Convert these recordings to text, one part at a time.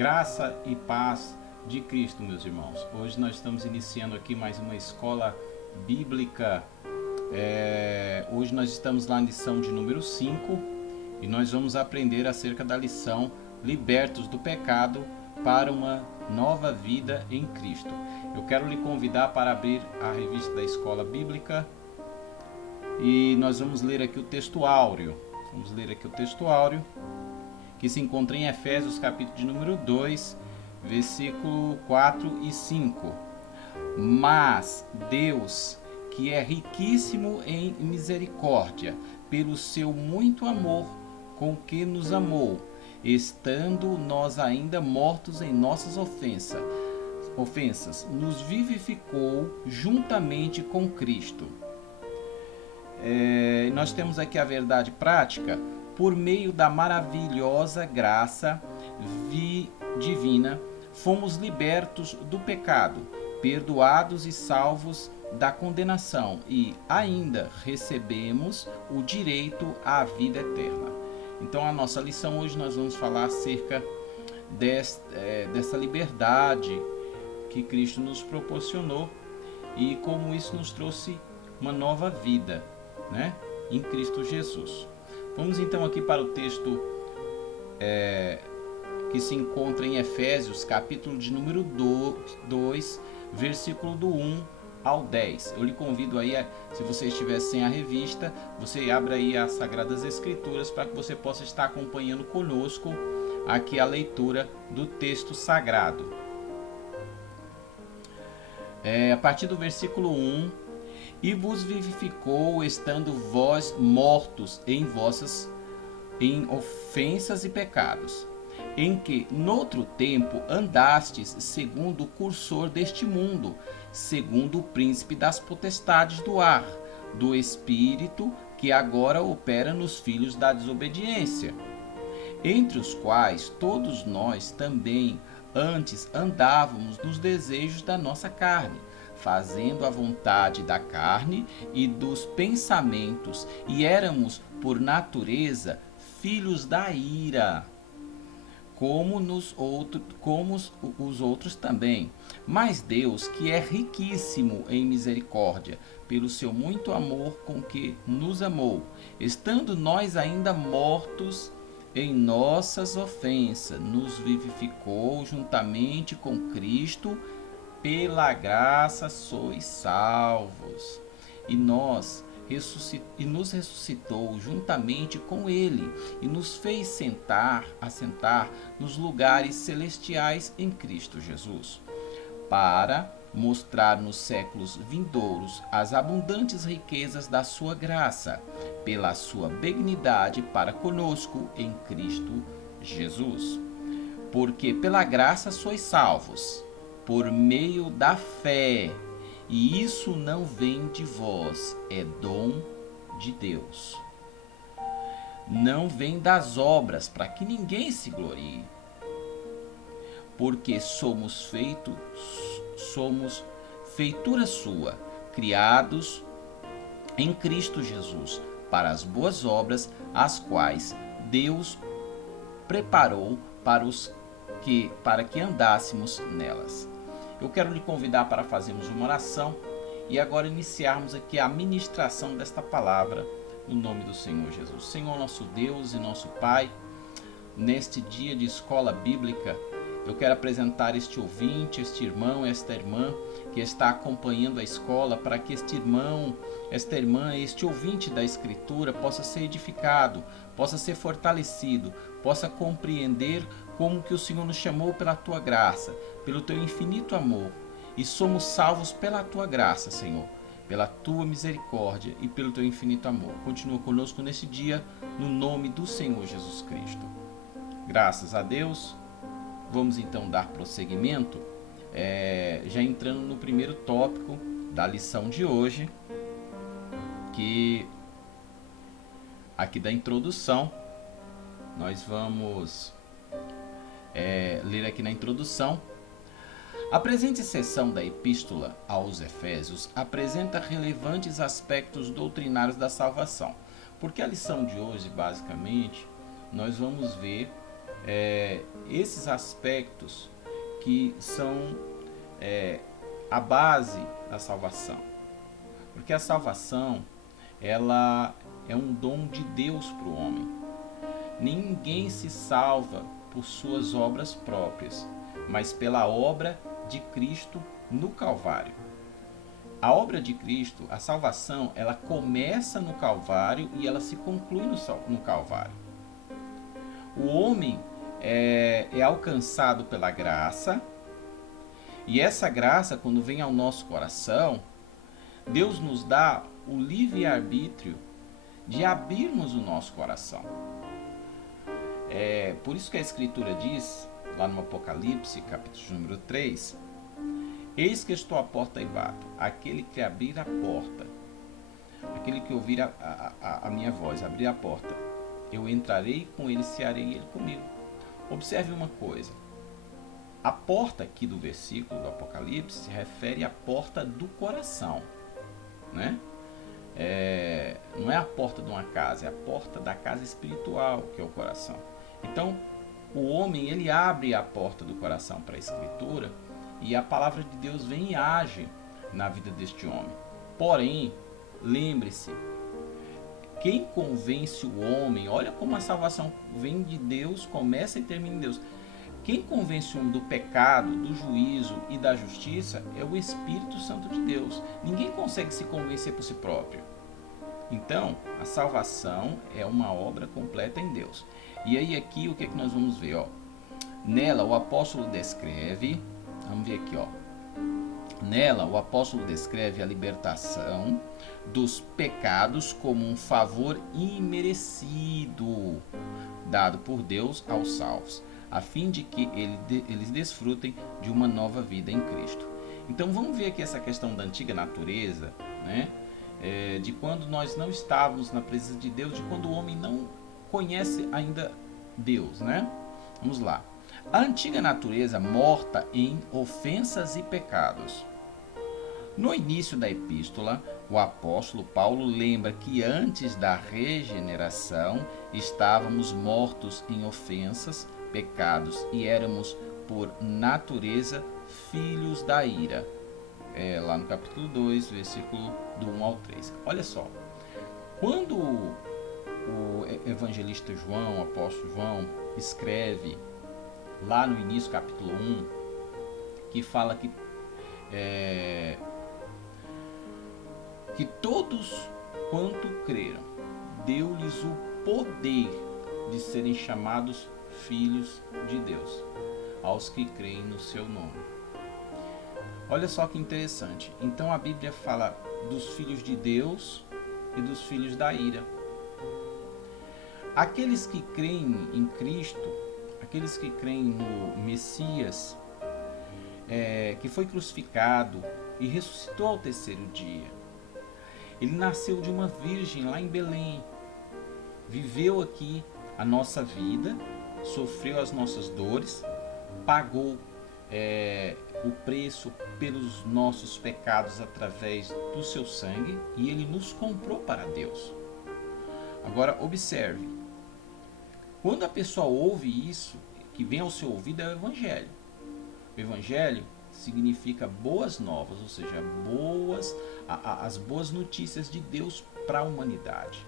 Graça e paz de Cristo, meus irmãos. Hoje nós estamos iniciando aqui mais uma escola bíblica. Hoje nós estamos lá na lição de número 5 e nós vamos aprender acerca da lição Libertos do Pecado para uma nova vida em Cristo. Eu quero lhe convidar para abrir a revista da escola bíblica e nós vamos ler aqui o texto áureo. Vamos ler aqui o texto áureo, que se encontra em Efésios, capítulo de número 2, versículo 4 e 5. Mas Deus, que é riquíssimo em misericórdia, pelo seu muito amor com que nos amou, estando nós ainda mortos em nossas ofensas, nos vivificou juntamente com Cristo. Nós temos aqui a verdade prática. Por meio da maravilhosa graça divina, fomos libertos do pecado, perdoados e salvos da condenação e ainda recebemos o direito à vida eterna. Então, a nossa lição hoje nós vamos falar acerca dessa liberdade que Cristo nos proporcionou e como isso nos trouxe uma nova vida, né, em Cristo Jesus. Vamos então aqui para o texto que se encontra em Efésios, capítulo de número 2, versículo do 1 ao 10. Eu lhe convido aí, se você estiver sem a revista, você abra aí as Sagradas Escrituras para que você possa estar acompanhando conosco aqui a leitura do texto sagrado. A partir do versículo 1: E vos vivificou, estando vós mortos em ofensas e pecados, em que noutro tempo andastes segundo o cursor deste mundo, segundo o príncipe das potestades do ar, do espírito que agora opera nos filhos da desobediência, entre os quais todos nós também antes andávamos nos desejos da nossa carne, fazendo a vontade da carne e dos pensamentos, e éramos, por natureza, filhos da ira, como os outros também. Mas Deus, que é riquíssimo em misericórdia, pelo seu muito amor com que nos amou, estando nós ainda mortos em nossas ofensas, nos vivificou juntamente com Cristo. Pela graça sois salvos, e nos ressuscitou juntamente com ele, e nos fez assentar nos lugares celestiais em Cristo Jesus, para mostrar nos séculos vindouros as abundantes riquezas da sua graça, pela sua benignidade para conosco em Cristo Jesus. Porque pela graça sois salvos, por meio da fé, e isso não vem de vós, é dom de Deus. Não vem das obras, para que ninguém se glorie. Porque somos feitura sua, criados em Cristo Jesus, para as boas obras, as quais Deus preparou para que andássemos nelas. Eu quero lhe convidar para fazermos uma oração e agora iniciarmos aqui a ministração desta palavra no nome do Senhor Jesus. Senhor, nosso Deus e nosso Pai, neste dia de escola bíblica, eu quero apresentar este ouvinte, este irmão, esta irmã que está acompanhando a escola, para que este irmão, esta irmã, este ouvinte da Escritura possa ser edificado, possa ser fortalecido, possa compreender como que o Senhor nos chamou pela Tua graça, pelo Teu infinito amor, e somos salvos pela Tua graça, Senhor, pela Tua misericórdia e pelo Teu infinito amor. Continua conosco nesse dia, no nome do Senhor Jesus Cristo. Graças a Deus. Vamos então dar prosseguimento, já entrando no primeiro tópico da lição de hoje, que aqui da introdução, nós vamos ler aqui na introdução. A presente seção da Epístola aos Efésios apresenta relevantes aspectos doutrinários da salvação, porque a lição de hoje, basicamente, nós vamos ver esses aspectos que são a base da salvação. Porque a salvação, ela é um dom de Deus para o homem. Ninguém se salva por suas obras próprias, mas pela obra de Cristo no Calvário. A obra de Cristo, a salvação, ela começa no Calvário e ela se conclui no Calvário. O homem é alcançado pela graça, e essa graça, quando vem ao nosso coração, Deus nos dá o livre-arbítrio de abrirmos o nosso coração. Por isso que a Escritura diz, lá no Apocalipse, capítulo número 3, eis que estou à porta e bato, aquele que abrir a porta, aquele que ouvir a minha voz, abrir a porta, eu entrarei com ele, cearei ele comigo. Observe uma coisa, a porta aqui do versículo do Apocalipse se refere à porta do coração, né? Não é a porta de uma casa, é a porta da casa espiritual, que é o coração. Então, o homem, ele abre a porta do coração para a Escritura, e a palavra de Deus vem e age na vida deste homem. Porém, lembre-se, quem convence o homem, olha como a salvação vem de Deus, começa e termina em Deus. Quem convence o homem do pecado, do juízo e da justiça é o Espírito Santo de Deus. Ninguém consegue se convencer por si próprio. Então, a salvação é uma obra completa em Deus. E aí aqui o que é que nós vamos ver? Nela o apóstolo descreve, vamos ver aqui, nela o apóstolo descreve a libertação dos pecados como um favor imerecido dado por Deus aos salvos, a fim de que eles desfrutem de uma nova vida em Cristo. Então vamos ver aqui essa questão da antiga natureza, né? De quando nós não estávamos na presença de Deus, de quando o homem não conhece ainda Deus, né? Vamos lá. A antiga natureza morta em ofensas e pecados. No início da epístola, o apóstolo Paulo lembra que antes da regeneração estávamos mortos em ofensas, pecados e éramos por natureza filhos da ira. Lá no capítulo 2, versículo do 1 ao 3. Olha só, quando o evangelista João, o apóstolo João, escreve lá no início, capítulo 1, que fala que todos quanto creram, deu-lhes o poder de serem chamados filhos de Deus, aos que creem no seu nome. Olha só que interessante. Então a Bíblia fala dos filhos de Deus e dos filhos da ira. Aqueles que creem em Cristo, aqueles que creem no Messias, que foi crucificado e ressuscitou ao terceiro dia. Ele nasceu de uma virgem lá em Belém, viveu aqui a nossa vida, sofreu as nossas dores, pagou o preço pelos nossos pecados através do seu sangue, e ele nos comprou para Deus. Agora observe, quando a pessoa ouve isso, que vem ao seu ouvido é o Evangelho. O Evangelho significa boas novas, ou seja, as boas notícias de Deus para a humanidade.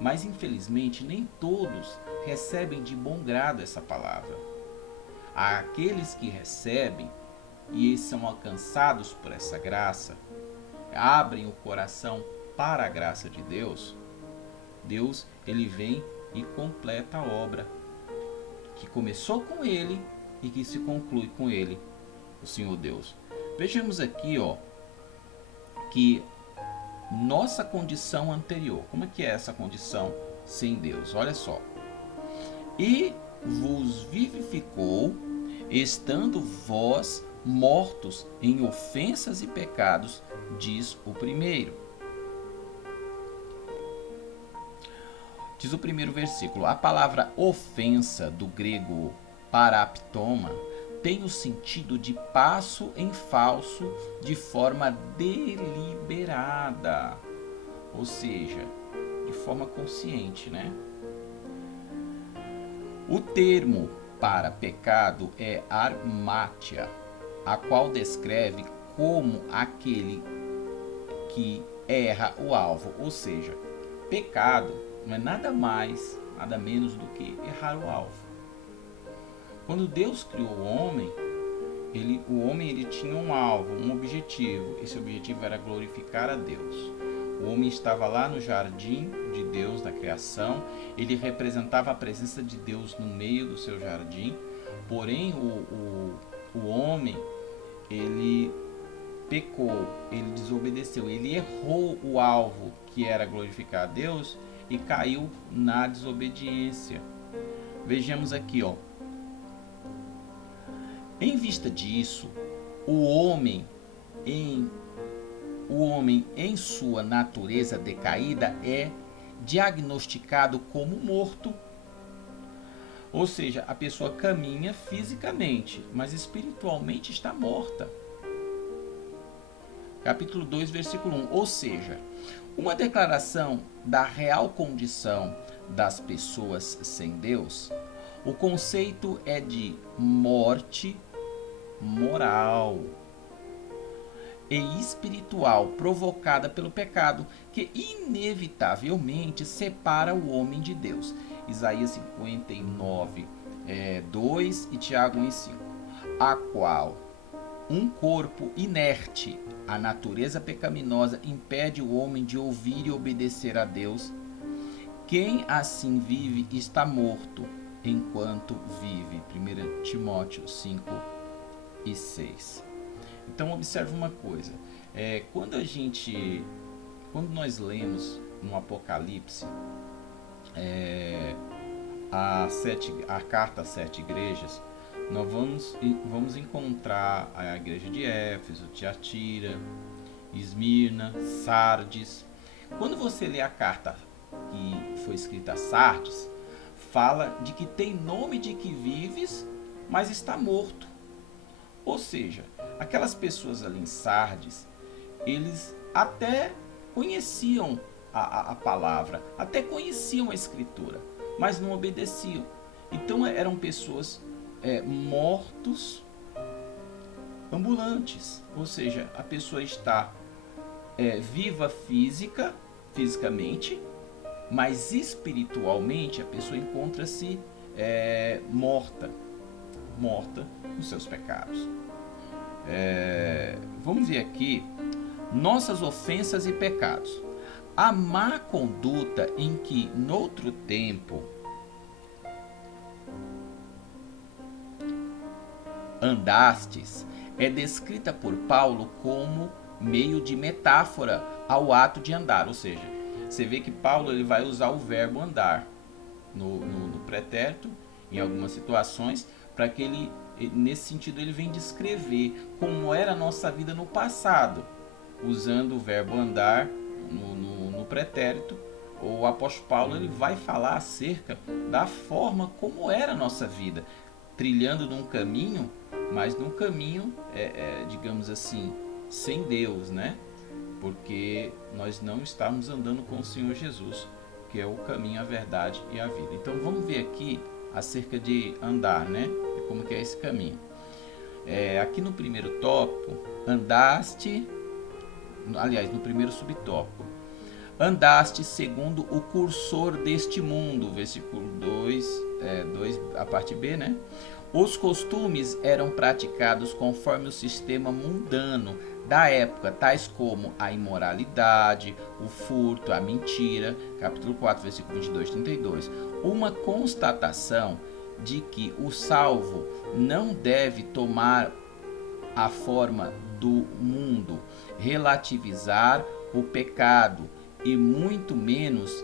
Mas infelizmente nem todos recebem de bom grado essa palavra. Há aqueles que recebem e são alcançados por essa graça, abrem o coração para a graça de Deus. Deus, ele vem e completa a obra que começou com ele e que se conclui com ele, o Senhor Deus. Vejamos aqui, que nossa condição anterior, como é que é essa condição sem Deus? Olha só. E vos vivificou, estando vós mortos em ofensas e pecados, diz o primeiro. Diz o primeiro versículo. A palavra ofensa, do grego paraptoma, tem o sentido de passo em falso de forma deliberada, ou seja, de forma consciente, né? O termo para pecado é armátia, a qual descreve como aquele que erra o alvo, ou seja, pecado não é nada mais, nada menos do que errar o alvo. Quando Deus criou o homem, o homem tinha um alvo, um objetivo. Esse objetivo era glorificar a Deus. O homem estava lá no jardim de Deus, na criação. Ele representava a presença de Deus no meio do seu jardim. Porém, o homem, ele pecou, ele desobedeceu, ele errou o alvo, que era glorificar a Deus, e caiu na desobediência. Vejamos aqui, ó. Em vista disso, o homem em sua natureza decaída é diagnosticado como morto. Ou seja, a pessoa caminha fisicamente, mas espiritualmente está morta. Capítulo 2, versículo 1. Ou seja, uma declaração da real condição das pessoas sem Deus. O conceito é de morte moral e espiritual provocada pelo pecado, que inevitavelmente separa o homem de Deus. Isaías 59, 2 e Tiago 1,5. A qual um corpo inerte, a natureza pecaminosa, impede o homem de ouvir e obedecer a Deus. Quem assim vive está morto enquanto vive. 1 Timóteo 5 e 6. Então observe uma coisa, quando nós lemos no Apocalipse a carta às 7 igrejas, nós vamos encontrar a igreja de Éfeso, Tiatira, Esmirna, Sardes. Quando você lê a carta que foi escrita a Sardes, fala de que tem nome de que vives, mas está morto. Ou seja, aquelas pessoas ali em Sardes, eles até conheciam a palavra, até conheciam a escritura, mas não obedeciam. Então eram pessoas mortos ambulantes. Ou seja, a pessoa está viva fisicamente, mas espiritualmente a pessoa encontra-se morta nos seus pecados. Vamos ver aqui nossas ofensas e pecados. A má conduta em que noutro tempo andastes é descrita por Paulo como meio de metáfora ao ato de andar. Ou seja, você vê que Paulo ele vai usar o verbo andar no pretérito em algumas situações, para que ele, nesse sentido, ele vem descrever como era a nossa vida no passado, usando o verbo andar no pretérito. O apóstolo Paulo ele vai falar acerca da forma como era a nossa vida, trilhando num caminho, mas num caminho, digamos assim, sem Deus, né? Porque nós não estamos andando com o Senhor Jesus, que é o caminho, a verdade e a vida. Então vamos ver aqui acerca de andar, né? Como que é esse caminho. Aqui no primeiro tópico, no primeiro subtópico, andaste segundo o cursor deste mundo, versículo 2, a parte B, né? Os costumes eram praticados conforme o sistema mundano da época, tais como a imoralidade, o furto, a mentira, capítulo 4, versículo 22 e 32. Uma constatação de que o salvo não deve tomar a forma do mundo, relativizar o pecado e muito menos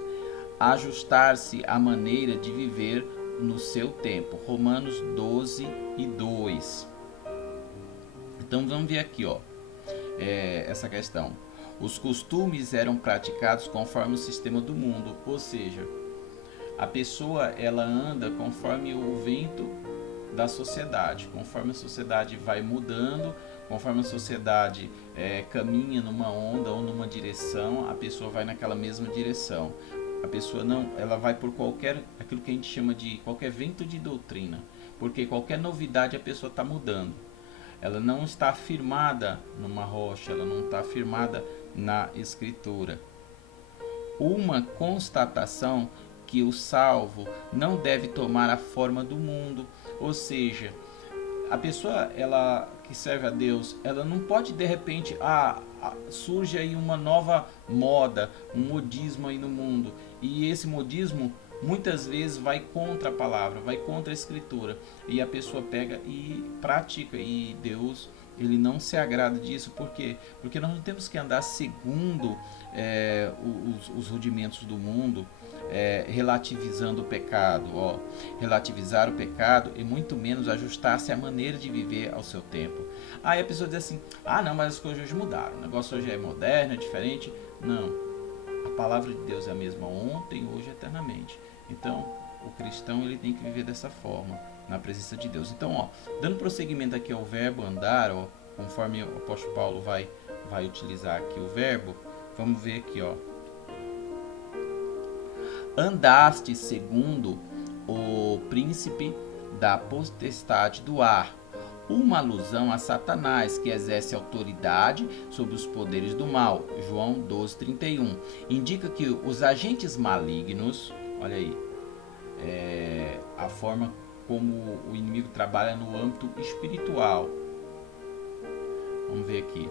ajustar-se à maneira de viver no seu tempo. Romanos 12 e 2. Então vamos ver aqui, essa questão. Os costumes eram praticados conforme o sistema do mundo, ou seja, a pessoa ela anda conforme o vento da sociedade, conforme a sociedade vai mudando, conforme a sociedade caminha numa onda ou numa direção, a pessoa vai naquela mesma direção. A pessoa não, ela vai por aquilo que a gente chama de qualquer vento de doutrina, porque qualquer novidade a pessoa está mudando. Ela não está firmada numa rocha, ela não está firmada na Escritura. Uma constatação que o salvo não deve tomar a forma do mundo, ou seja, a pessoa ela que serve a Deus, ela não pode de repente surge aí uma nova moda, um modismo aí no mundo, e esse modismo muitas vezes vai contra a palavra, vai contra a Escritura, e a pessoa pega e pratica, e Deus ele não se agrada disso. Por quê? Porque nós não temos que andar segundo os rudimentos do mundo, relativizando o pecado, relativizar o pecado e muito menos ajustar-se à maneira de viver ao seu tempo. Aí a pessoa diz assim, não, mas as coisas hoje mudaram, o negócio hoje é moderno, é diferente. Não, a palavra de Deus é a mesma ontem, hoje e eternamente. Então o cristão ele tem que viver dessa forma, na presença de Deus. Então, dando prosseguimento aqui ao verbo andar, conforme o apóstolo Paulo vai utilizar aqui o verbo, vamos ver aqui, andaste segundo o príncipe da potestade do ar, uma alusão a Satanás, que exerce autoridade sobre os poderes do mal. João 12:31 indica que os agentes malignos, olha aí, a forma como o inimigo trabalha no âmbito espiritual. Vamos ver aqui.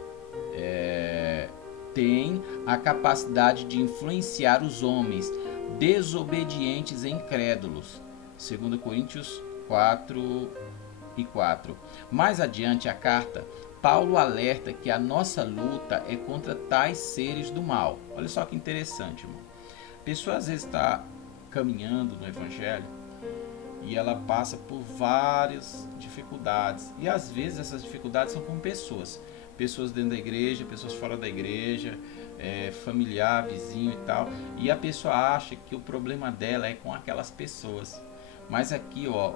Tem a capacidade de influenciar os homens desobedientes e incrédulos. 2 Coríntios 4:4. Mais adiante a carta, Paulo alerta que a nossa luta é contra tais seres do mal. Olha só que interessante, irmão. A pessoa às vezes está caminhando no evangelho e ela passa por várias dificuldades. E às vezes essas dificuldades são com pessoas dentro da igreja, pessoas fora da igreja, familiar, vizinho e tal. E a pessoa acha que o problema dela é com aquelas pessoas. Mas aqui, o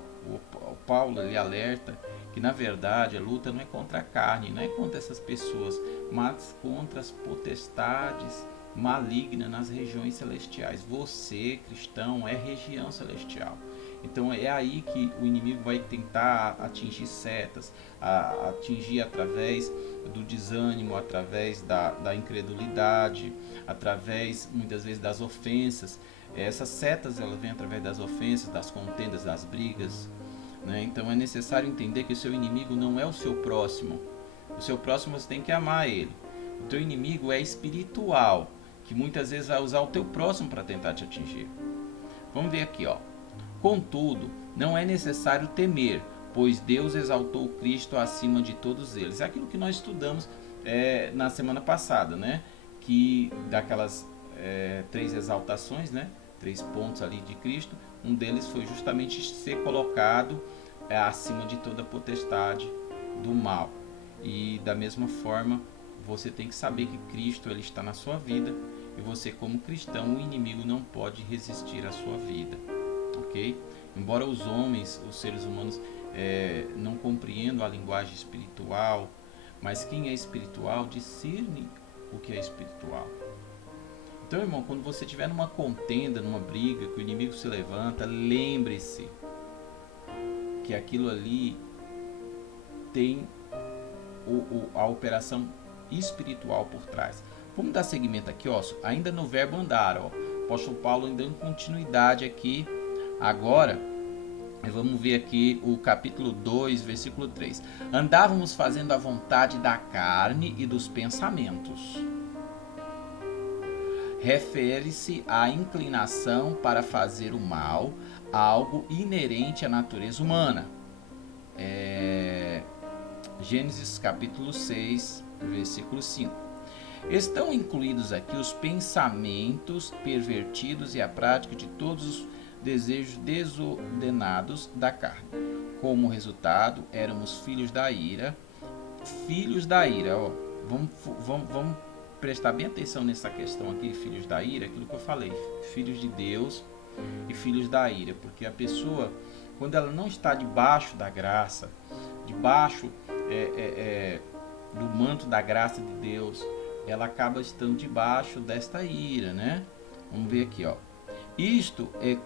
Paulo ele alerta que na verdade a luta não é contra a carne, não é contra essas pessoas, mas contra as potestades malignas nas regiões celestiais. Você, cristão, é região celestial. Então é aí que o inimigo vai tentar atingir setas, atingir através do desânimo, através da incredulidade, através muitas vezes das ofensas. Essas setas elas vêm através das ofensas, das contendas, das brigas, né? Então é necessário entender que o seu inimigo não é o seu próximo. O seu próximo você tem que amar ele. O teu inimigo é espiritual, que muitas vezes vai usar o teu próximo para tentar te atingir. Vamos ver aqui, Contudo, não é necessário temer, pois Deus exaltou Cristo acima de todos eles. É aquilo que nós estudamos na semana passada, né? Que daquelas 3 exaltações, né? 3 pontos ali de Cristo, um deles foi justamente ser colocado acima de toda a potestade do mal. E da mesma forma, você tem que saber que Cristo ele está na sua vida, e você como cristão, o inimigo não pode resistir à sua vida. Ok? Embora os homens, os seres humanos não compreendam a linguagem espiritual, mas quem é espiritual discerne o que é espiritual. Então, irmão, quando você estiver numa contenda, numa briga, que o inimigo se levanta, lembre-se que aquilo ali tem a operação espiritual por trás. Vamos dar seguimento aqui, ainda no verbo andar, o apóstolo Paulo ainda dando continuidade aqui. Agora, vamos ver aqui o capítulo 2, versículo 3. Andávamos fazendo a vontade da carne e dos pensamentos. Refere-se à inclinação para fazer o mal, algo inerente à natureza humana. Gênesis capítulo 6, versículo 5. Estão incluídos aqui os pensamentos pervertidos e a prática de todos os desejos desordenados da carne. Como resultado, éramos filhos da ira. Filhos da ira, vamos prestar bem atenção nessa questão aqui, filhos da ira, aquilo que eu falei, filhos de Deus e filhos da ira, porque a pessoa, quando ela não está debaixo da graça, debaixo do manto da graça de Deus, ela acaba estando debaixo desta ira, né? Vamos ver aqui, Isto é,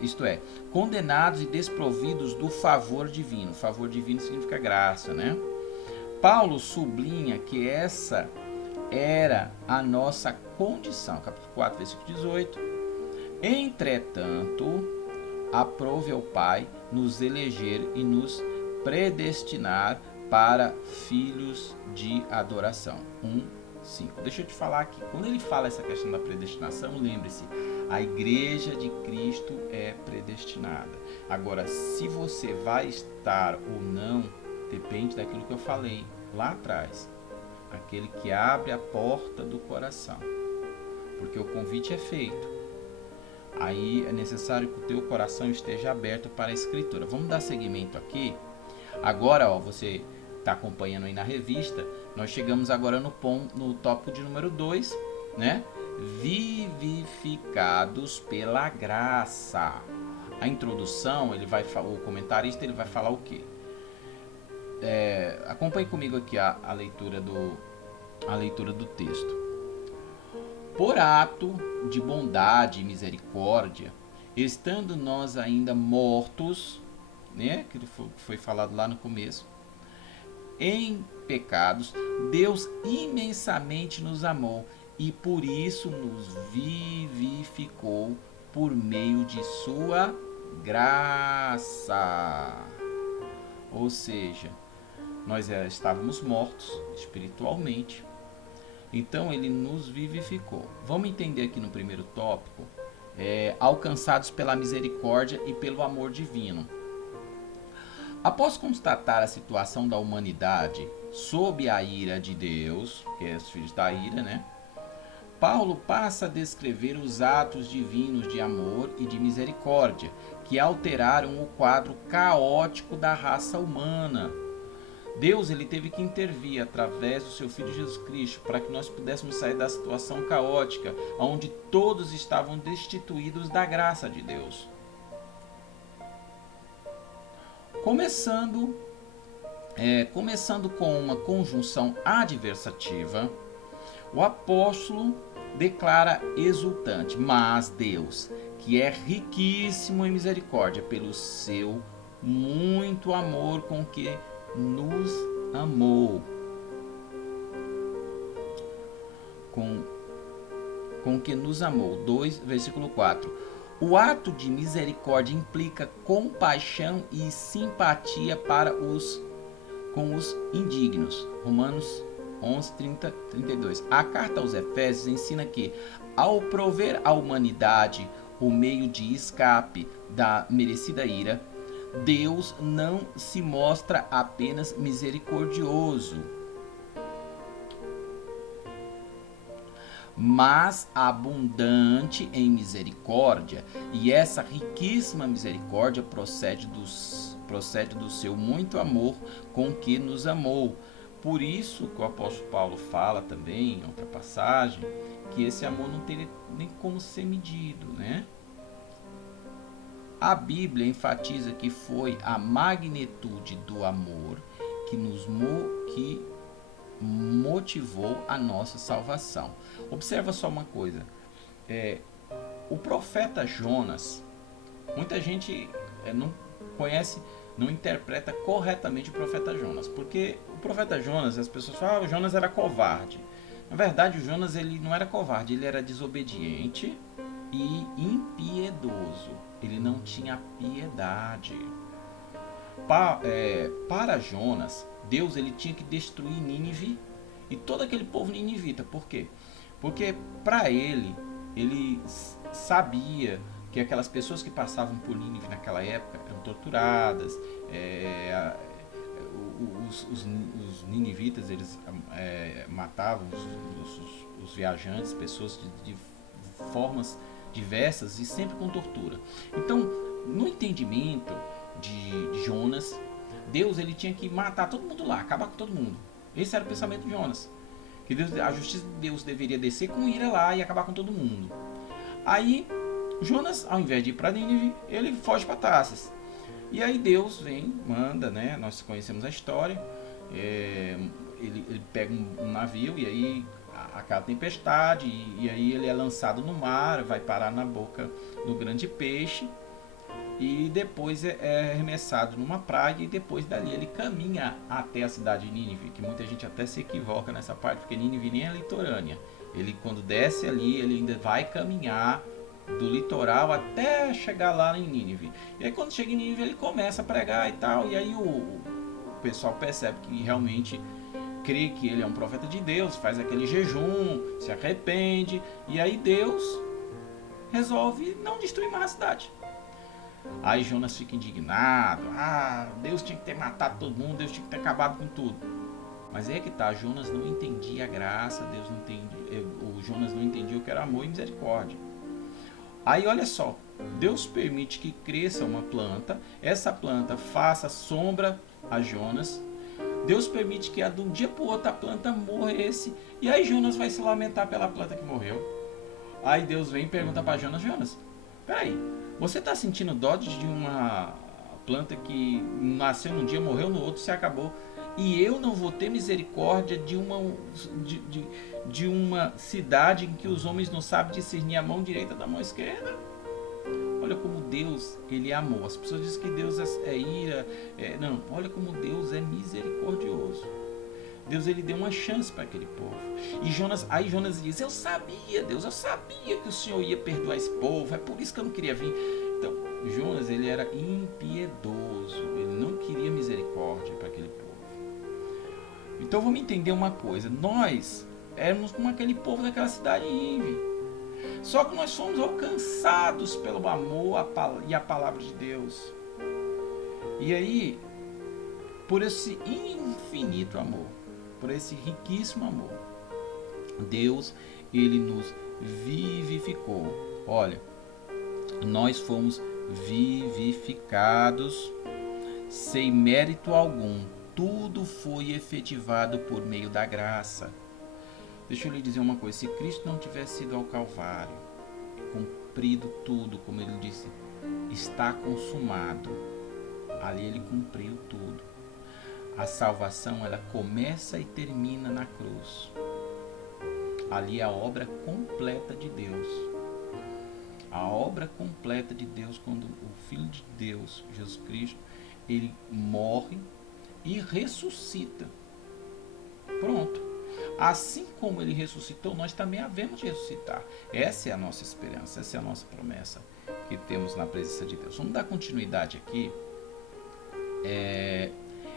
isto é, condenados e desprovidos do favor divino. Favor divino significa graça, né? Paulo sublinha que essa era a nossa condição. Capítulo 4, versículo 18. Entretanto, aprove ao Pai nos eleger e nos predestinar para filhos de adoração. 1:5. Deixa eu te falar aqui, quando ele fala essa questão da predestinação, lembre-se, a igreja de Cristo é predestinada. Agora, se você vai estar ou não, depende daquilo que eu falei lá atrás. Aquele que abre a porta do coração. Porque o convite é feito. Aí é necessário que o teu coração esteja aberto para a Escritura. Vamos dar seguimento aqui. Agora, você está acompanhando aí na revista. Nós chegamos agora no tópico de número 2, né? Vivificados pela graça. A introdução, o comentarista ele vai falar o quê? Acompanhe comigo aqui a leitura do texto. Por ato de bondade e misericórdia, estando nós ainda mortos, né, que foi falado lá no começo, em pecados, Deus imensamente nos amou e por isso nos vivificou por meio de sua graça. Ou seja, nós estávamos mortos espiritualmente. Então ele nos vivificou. Vamos entender aqui no primeiro tópico, alcançados pela misericórdia e pelo amor divino. Após constatar a situação da humanidade sob a ira de Deus, que é os filhos da ira, né? Paulo passa a descrever os atos divinos de amor e de misericórdia que alteraram o quadro caótico da raça humana. Deus ele teve que intervir através do seu Filho Jesus Cristo para que nós pudéssemos sair da situação caótica, onde todos estavam destituídos da graça de Deus. Começando com uma conjunção adversativa, o apóstolo declara exultante: mas Deus, que é riquíssimo em misericórdia, pelo seu muito amor com que nos amou, com que nos amou. 2, versículo 4. O ato de misericórdia implica compaixão e simpatia com os indignos. Romanos 11, 30, 32. A carta aos Efésios ensina que, ao prover à humanidade o meio de escape da merecida ira, Deus não se mostra apenas misericordioso, mas abundante em misericórdia, e essa riquíssima misericórdia procede do seu muito amor com que nos amou. Por isso que o apóstolo Paulo fala também, em outra passagem, que esse amor não tem nem como ser medido, né? A Bíblia enfatiza que foi a magnitude do amor que motivou a nossa salvação. Observa só uma coisa. O profeta Jonas, muita gente não conhece, não interpreta corretamente o profeta Jonas, porque o profeta Jonas, as pessoas falam, o Jonas era covarde. Na verdade, o Jonas ele não era covarde, ele era desobediente e impiedoso. Ele não tinha piedade. Para Jonas, Deus ele tinha que destruir Nínive e todo aquele povo ninivita. Por quê? Porque para ele sabia que aquelas pessoas que passavam por Nínive naquela época eram torturadas. Os ninivitas eles matavam os viajantes, pessoas de formas diversas e sempre com tortura. Então, no entendimento de Jonas, Deus ele tinha que matar todo mundo lá, acabar com todo mundo. Esse era o pensamento de Jonas. Que a justiça de Deus deveria descer com ira lá e acabar com todo mundo. Aí, Jonas, ao invés de ir para Nínive, ele foge para Tarsis. E aí Deus vem, manda, né? Nós conhecemos a história. Ele pega um navio e aí aquela tempestade, e aí ele é lançado no mar, vai parar na boca do grande peixe, e depois é arremessado numa praia, e depois dali ele caminha até a cidade de Nínive, que muita gente até se equivoca nessa parte, porque Nínive nem é litorânea. Ele, quando desce ali, ele ainda vai caminhar do litoral até chegar lá em Nínive. E aí quando chega em Nínive ele começa a pregar e tal, e aí o pessoal percebe que realmente crê que ele é um profeta de Deus, faz aquele jejum, se arrepende, e aí Deus resolve não destruir mais a cidade. Aí Jonas fica indignado, Deus tinha que ter matado todo mundo, Deus tinha que ter acabado com tudo. Mas é que tá, Jonas não entendia a graça, Deus não entendia, o Jonas não entendia o que era amor e misericórdia. Aí olha só, Deus permite que cresça uma planta, essa planta faça sombra a Jonas, Deus permite que de um dia para o outro a planta morresse, e aí Jonas vai se lamentar pela planta que morreu. Aí Deus vem e pergunta para Jonas, peraí, você está sentindo dó de uma planta que nasceu num dia, morreu no outro, se acabou, e eu não vou ter misericórdia de uma cidade em que os homens não sabem discernir a mão direita da mão esquerda? Olha como Deus, ele é amor. As pessoas dizem que Deus é ira. Não, olha como Deus é misericordioso. Deus, ele deu uma chance para aquele povo. E aí Jonas diz, eu sabia, Deus, eu sabia que o Senhor ia perdoar esse povo, é por isso que eu não queria vir. Então, Jonas, ele era impiedoso, ele não queria misericórdia para aquele povo. Então vamos entender uma coisa, nós éramos como aquele povo daquela cidade de Nínive. Só que nós fomos alcançados pelo amor e a palavra de Deus. E aí, por esse infinito amor, por esse riquíssimo amor, Deus, ele nos vivificou. Olha, nós fomos vivificados sem mérito algum. Tudo foi efetivado por meio da graça. Deixa eu lhe dizer uma coisa, se Cristo não tivesse ido ao Calvário, cumprido tudo, como ele disse, está consumado, ali ele cumpriu tudo. A salvação, ela começa e termina na cruz. Ali é a obra completa de Deus. A obra completa de Deus, quando o Filho de Deus, Jesus Cristo, ele morre e ressuscita. Pronto. Assim como ele ressuscitou, nós também havemos de ressuscitar. Essa é a nossa esperança, essa é a nossa promessa que temos na presença de Deus. Vamos dar continuidade aqui.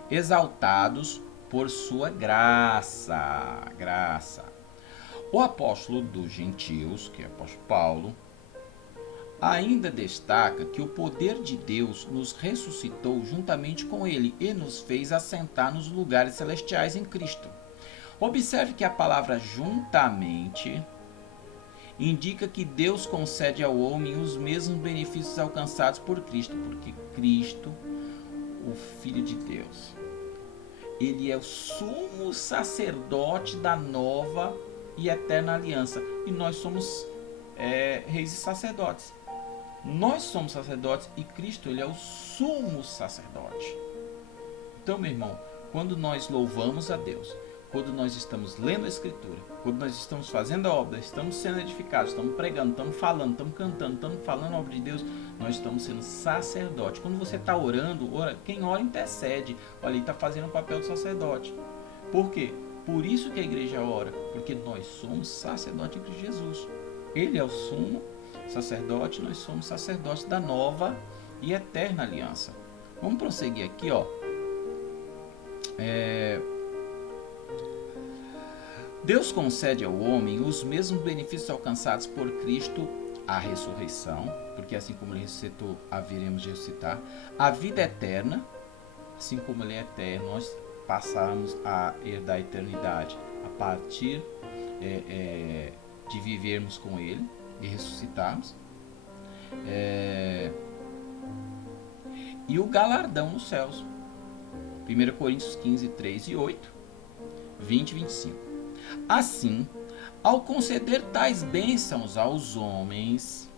Exaltados por sua graça. O apóstolo dos gentios, que é o apóstolo Paulo, ainda destaca que o poder de Deus nos ressuscitou juntamente com ele e nos fez assentar nos lugares celestiais em Cristo. Observe que a palavra juntamente indica que Deus concede ao homem os mesmos benefícios alcançados por Cristo, porque Cristo, o Filho de Deus, ele é o sumo sacerdote da nova e eterna aliança, e nós somos reis e sacerdotes. Nós somos sacerdotes e Cristo, ele é o sumo sacerdote. Então, meu irmão, quando nós louvamos a Deus, quando nós estamos lendo a Escritura, quando nós estamos fazendo a obra, estamos sendo edificados, estamos pregando, estamos falando, estamos cantando, estamos falando a obra de Deus, nós estamos sendo sacerdote. Quando você está orando, quem ora intercede, olha, ele está fazendo o papel do sacerdote. Por quê? Por isso que a igreja ora, porque nós somos sacerdote de Cristo Jesus. Ele é o sumo sacerdote, nós somos sacerdotes da nova e eterna aliança. Vamos prosseguir aqui, ó. Deus concede ao homem os mesmos benefícios alcançados por Cristo, a ressurreição, porque assim como ele ressuscitou, haveremos de ressuscitar, a vida eterna, assim como ele é eterno, nós passamos a herdar a eternidade a partir de vivermos com ele e ressuscitarmos, e o galardão nos céus. 1 Coríntios 15, 3 e 8, 20 e 25. Assim, ao conceder tais bênçãos aos homens,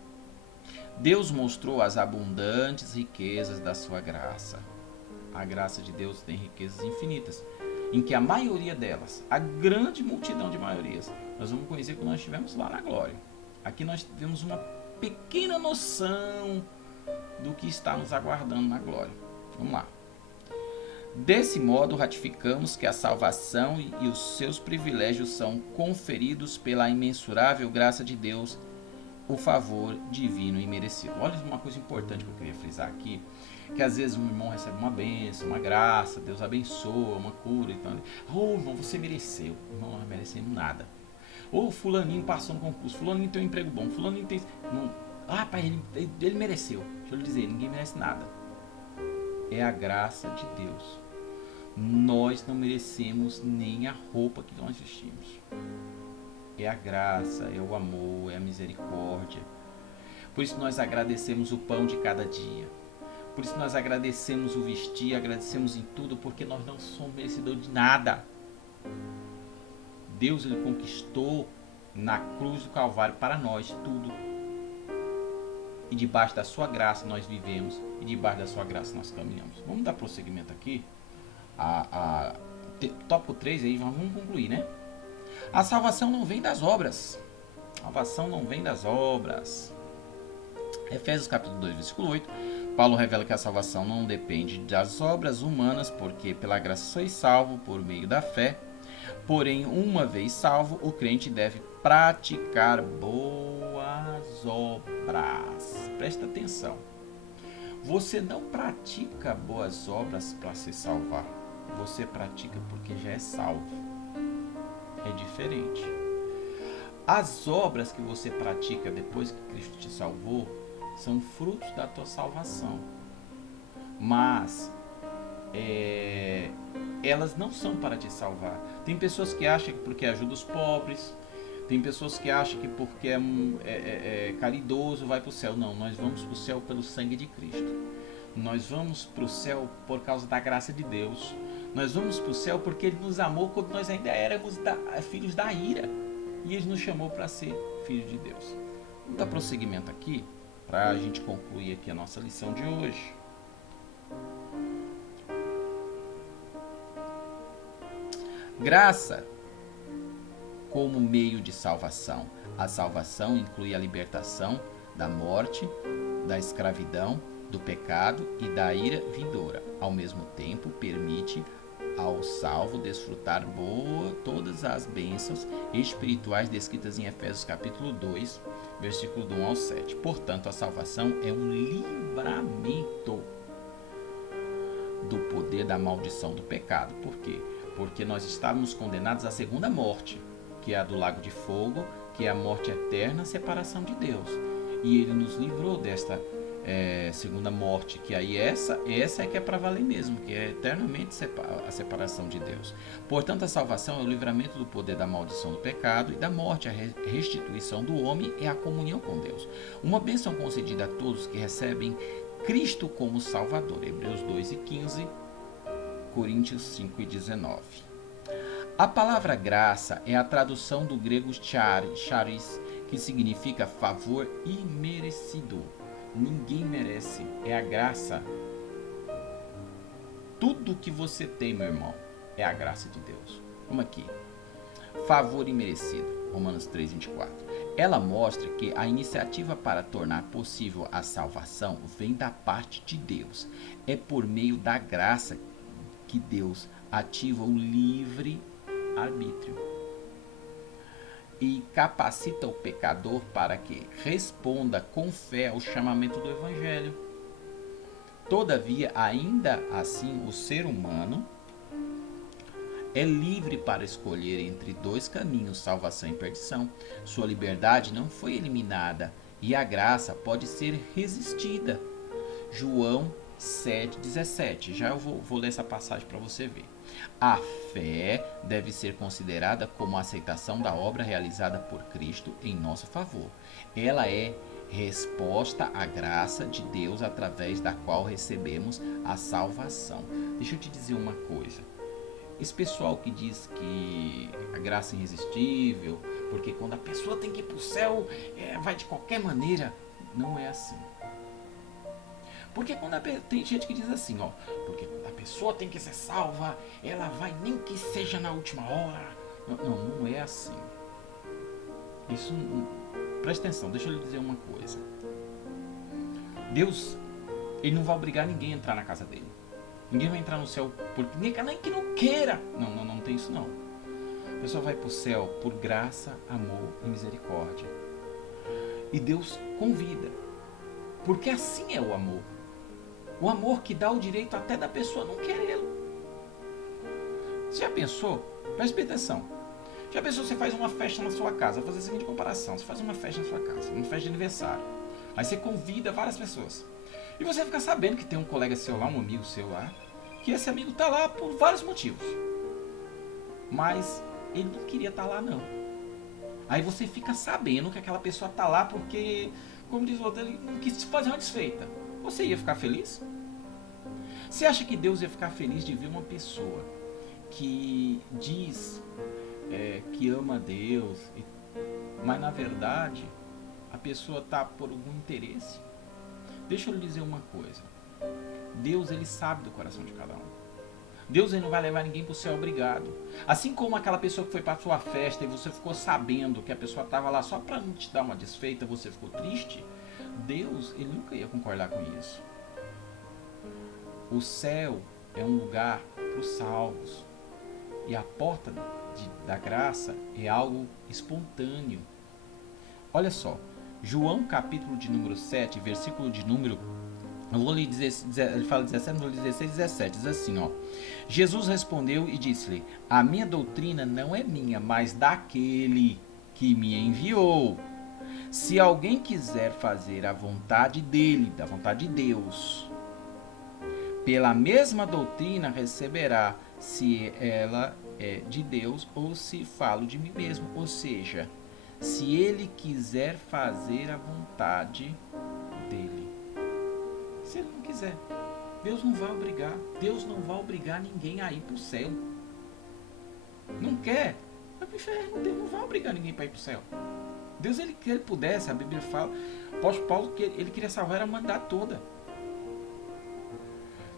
Deus mostrou as abundantes riquezas da sua graça. A graça de Deus tem riquezas infinitas. em que a maioria delas, a grande multidão de maiorias, nós vamos conhecer quando nós estivermos lá na glória. Aqui nós temos uma pequena noção do que está nos aguardando na glória. Vamos lá. Desse modo, ratificamos que a salvação e os seus privilégios são conferidos pela imensurável graça de Deus, o favor divino e merecido. Olha uma coisa importante que eu queria frisar aqui, que às vezes um irmão recebe uma bênção, uma graça, Deus abençoa, uma cura e tal. Oh, irmão, você mereceu. Irmão, não merecemos nada. Ou fulaninho passou no concurso, fulaninho tem um emprego bom, fulaninho tem... Não, pai, ele mereceu. Deixa eu lhe dizer, ninguém merece nada. É a graça de Deus. Nós não merecemos nem a roupa que nós vestimos. É a graça, é o amor, é a misericórdia. Por isso nós agradecemos o pão de cada dia. Por isso nós agradecemos o vestir, agradecemos em tudo, porque nós não somos merecedores de nada. Deus, ele conquistou na cruz do Calvário para nós tudo. E debaixo da sua graça nós vivemos, e debaixo da sua graça nós caminhamos. Vamos dar prosseguimento aqui. Tópico 3 aí, vamos concluir, né? A salvação não vem das obras. A salvação não vem das obras. Efésios capítulo 2, versículo 8. Paulo revela que a salvação não depende das obras humanas, porque pela graça sois salvo por meio da fé. Porém, uma vez salvo, o crente deve praticar boas obras. Presta atenção. Você não pratica boas obras para se salvar. Você pratica porque já é salvo. É diferente. As obras que você pratica depois que Cristo te salvou são frutos da tua salvação. Mas elas não são para te salvar. Tem pessoas que acham que porque ajuda os pobres, tem pessoas que acham que porque é caridoso vai para o céu. Não, nós vamos para o céu pelo sangue de Cristo. Nós vamos para o céu por causa da graça de Deus. Nós vamos para o céu porque Ele nos amou quando nós ainda éramos filhos da ira. E Ele nos chamou para ser filhos de Deus. Vamos dar prosseguimento aqui, para a gente concluir aqui a nossa lição de hoje. Graça como meio de salvação. A salvação inclui a libertação da morte, da escravidão, do pecado e da ira vindoura. Ao mesmo tempo, permite ao salvo desfrutar todas as bênçãos espirituais descritas em Efésios capítulo 2, versículo do 1 ao 7. Portanto, a salvação é um livramento do poder da maldição do pecado. Por quê? Porque nós estávamos condenados à segunda morte, que é a do lago de fogo, que é a morte eterna, a separação de Deus. E Ele nos livrou desta segunda morte, que aí essa é que é para valer mesmo, que é eternamente a separação de Deus. Portanto, a salvação é o livramento do poder da maldição do pecado e da morte. A restituição do homem é a comunhão com Deus. Uma bênção concedida a todos que recebem Cristo como Salvador. Hebreus 2:15, Coríntios 5:19. A palavra graça é a tradução do grego charis, que significa favor imerecido. Ninguém merece, é a graça. Tudo que você tem, meu irmão, é a graça de Deus. Vamos aqui. Favor imerecido, Romanos 3:24. Ela mostra que a iniciativa para tornar possível a salvação vem da parte de Deus. É por meio da graça que Deus ativa o livre arbítrio e capacita o pecador para que responda com fé ao chamamento do Evangelho. Todavia, ainda assim, o ser humano é livre para escolher entre dois caminhos, salvação e perdição. Sua liberdade não foi eliminada e a graça pode ser resistida. João 7,17. Já eu vou ler essa passagem para você ver. A fé deve ser considerada como a aceitação da obra realizada por Cristo em nosso favor. Ela é resposta à graça de Deus através da qual recebemos a salvação. Deixa eu te dizer uma coisa. Esse pessoal que diz que a graça é irresistível, porque quando a pessoa tem que ir para o céu, vai de qualquer maneira, não é assim. Porque tem gente que diz assim, ó, porque a pessoa tem que ser salva, ela vai nem que seja na última hora. Não é assim. Isso, presta atenção, deixa eu lhe dizer uma coisa. Deus, ele não vai obrigar ninguém a entrar na casa dele. Ninguém vai entrar no céu porque nem que não queira. Não tem isso não. A pessoa vai para o céu por graça, amor e misericórdia. E Deus convida. Porque assim é o amor. O amor que dá o direito até da pessoa não querê-lo. Você já pensou? Preste atenção. Já pensou, você faz uma festa na sua casa? Vou fazer a seguinte comparação. Você faz uma festa na sua casa, uma festa de aniversário. Aí você convida várias pessoas. E você fica sabendo que tem um colega seu lá, um amigo seu lá, que esse amigo está lá por vários motivos. Mas ele não queria estar lá não. Aí você fica sabendo que aquela pessoa está lá porque, como diz o outro, ele não quis fazer uma desfeita. Você ia ficar feliz? Você acha que Deus ia ficar feliz de ver uma pessoa que diz que ama a Deus, mas na verdade a pessoa está por algum interesse? Deixa eu lhe dizer uma coisa. Deus, ele sabe do coração de cada um. Deus, ele não vai levar ninguém para o céu obrigado. Assim como aquela pessoa que foi para a sua festa e você ficou sabendo que a pessoa estava lá só para não te dar uma desfeita, você ficou triste, Deus, ele nunca ia concordar com isso. O céu é um lugar para os salvos. E a porta da graça é algo espontâneo. Olha só, João capítulo de número 7, versículo de número, eu vou lhe dizer, ele fala 17, vou lhe 16, 17, diz assim, ó. Jesus respondeu e disse-lhe: a minha doutrina não é minha, mas daquele que me enviou. Se alguém quiser fazer a vontade dele, da vontade de Deus, pela mesma doutrina receberá, se ela é de Deus ou se falo de mim mesmo. Ou seja, se ele quiser fazer a vontade dele. Se ele não quiser, Deus não vai obrigar. Deus não vai obrigar ninguém a ir para o céu. Não quer? Vai para o inferno. Deus não vai obrigar ninguém para ir para o céu. Deus, ele que ele pudesse, a Bíblia fala, o apóstolo Paulo, que ele queria salvar a humanidade toda.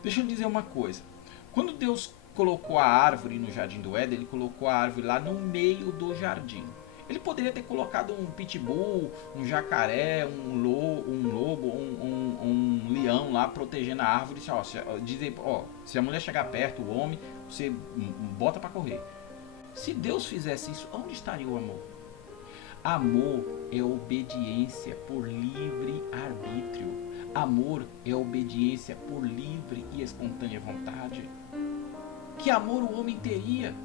Deixa eu dizer uma coisa. Quando Deus colocou a árvore no jardim do Éden, ele colocou a árvore lá no meio do jardim. Ele poderia ter colocado um pitbull, um jacaré, um lobo, um leão lá protegendo a árvore. Se a mulher chegar perto, o homem, você bota para correr. Se Deus fizesse isso, onde estaria o amor? Amor é obediência por livre arbítrio. Amor é obediência por livre e espontânea vontade. Que amor o homem teria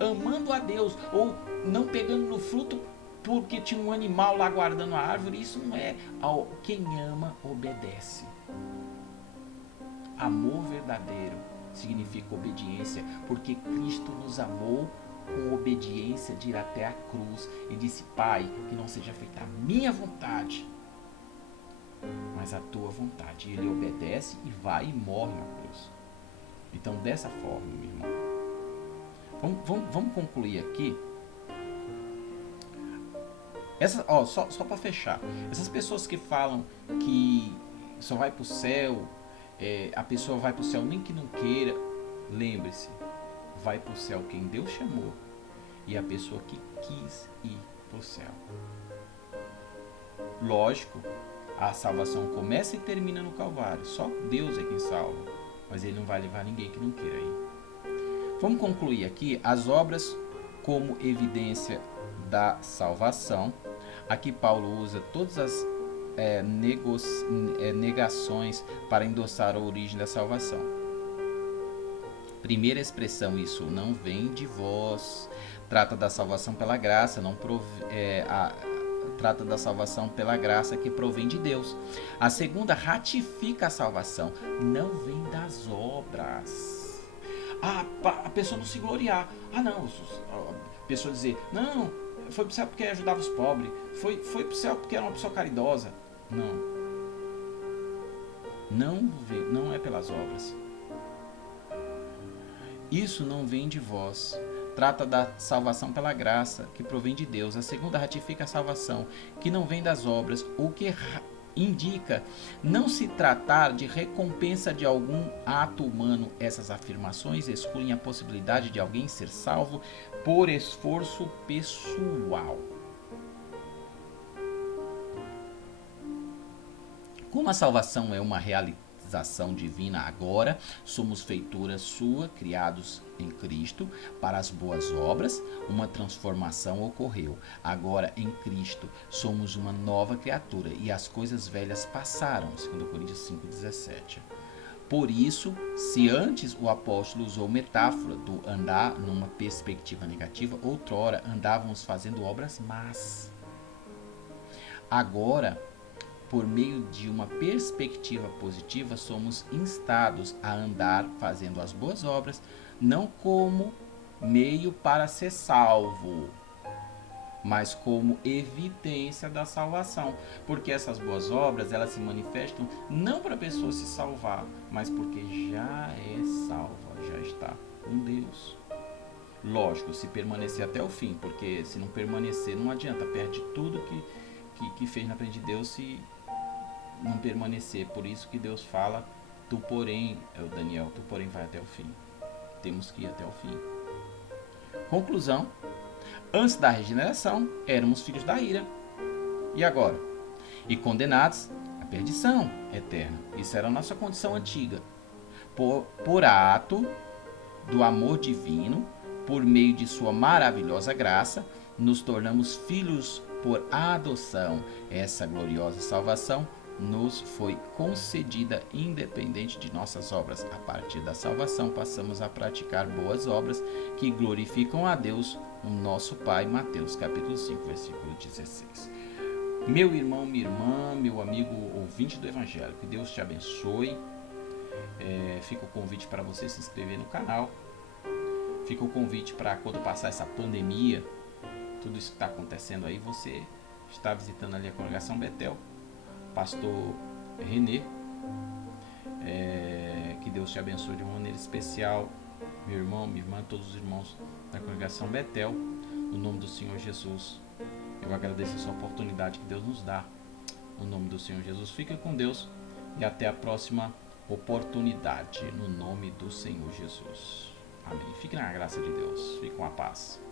amando a Deus ou não pegando no fruto porque tinha um animal lá guardando a árvore? Isso não é quem ama obedece. Amor verdadeiro significa obediência, porque Cristo nos amou com obediência de ir até a cruz e disse: Pai, que não seja feita a minha vontade, mas a tua vontade. E ele obedece e vai e morre na cruz. Então, dessa forma, meu irmão, vamos concluir aqui. Só para fechar, essas pessoas que falam que só vai para o céu, a pessoa vai para o céu nem que não queira, lembre-se, vai para o céu quem Deus chamou e a pessoa que quis ir para o céu. Lógico, a salvação começa e termina no Calvário, só Deus é quem salva, mas ele não vai levar ninguém que não queira ir. Vamos concluir aqui as obras como evidência da salvação. Aqui Paulo usa todas as negações para endossar a origem da salvação. Primeira expressão: isso não vem de vós. Trata da salvação pela graça, trata da salvação pela graça que provém de Deus. A segunda ratifica a salvação, não vem das obras. A pessoa não se gloriar. Não, a pessoa dizer: não, foi pro céu porque ajudava os pobres, foi pro céu porque era uma pessoa caridosa. Não é pelas obras. Isso não vem de vós. Trata da salvação pela graça que provém de Deus. A segunda ratifica a salvação que não vem das obras, o que indica não se tratar de recompensa de algum ato humano. Essas afirmações excluem a possibilidade de alguém ser salvo por esforço pessoal. Como a salvação é uma realização divina agora, somos feitura sua, criados em Cristo, para as boas obras, uma transformação ocorreu. Agora em Cristo somos uma nova criatura e as coisas velhas passaram, 2 Coríntios 5,17. Por isso, se antes o apóstolo usou metáfora do andar numa perspectiva negativa, outrora andávamos fazendo obras más. Agora, por meio de uma perspectiva positiva, somos instados a andar fazendo as boas obras, não como meio para ser salvo, mas como evidência da salvação. Porque essas boas obras, elas se manifestam não para a pessoa se salvar, mas porque já é salva, já está com Deus. Lógico, se permanecer até o fim, porque se não permanecer não adianta, perde tudo que fez na frente de Deus se não permanecer. Por isso que Deus fala, tu porém, Daniel, tu porém vai até o fim. Temos que ir até o fim. Conclusão: antes da regeneração, éramos filhos da ira. E agora? E condenados à perdição eterna. Isso era a nossa condição antiga. Por ato do amor divino, por meio de sua maravilhosa graça, nos tornamos filhos por adoção. Essa gloriosa salvação nos foi concedida independente de nossas obras. A partir da salvação, passamos a praticar boas obras que glorificam a Deus, o nosso Pai. Mateus capítulo 5, versículo 16. Meu irmão, minha irmã, meu amigo ouvinte do Evangelho, que Deus te abençoe. Fica o convite para você se inscrever no canal. Fica o convite para quando passar essa pandemia, tudo isso que está acontecendo aí, você está visitando ali a congregação Betel, pastor Renê, que Deus te abençoe de uma maneira especial, meu irmão, minha irmã, todos os irmãos da congregação Betel, no nome do Senhor Jesus. Eu agradeço essa oportunidade que Deus nos dá, no nome do Senhor Jesus. Fica com Deus e até a próxima oportunidade, no nome do Senhor Jesus. Amém. Fique na graça de Deus. Fique com a paz.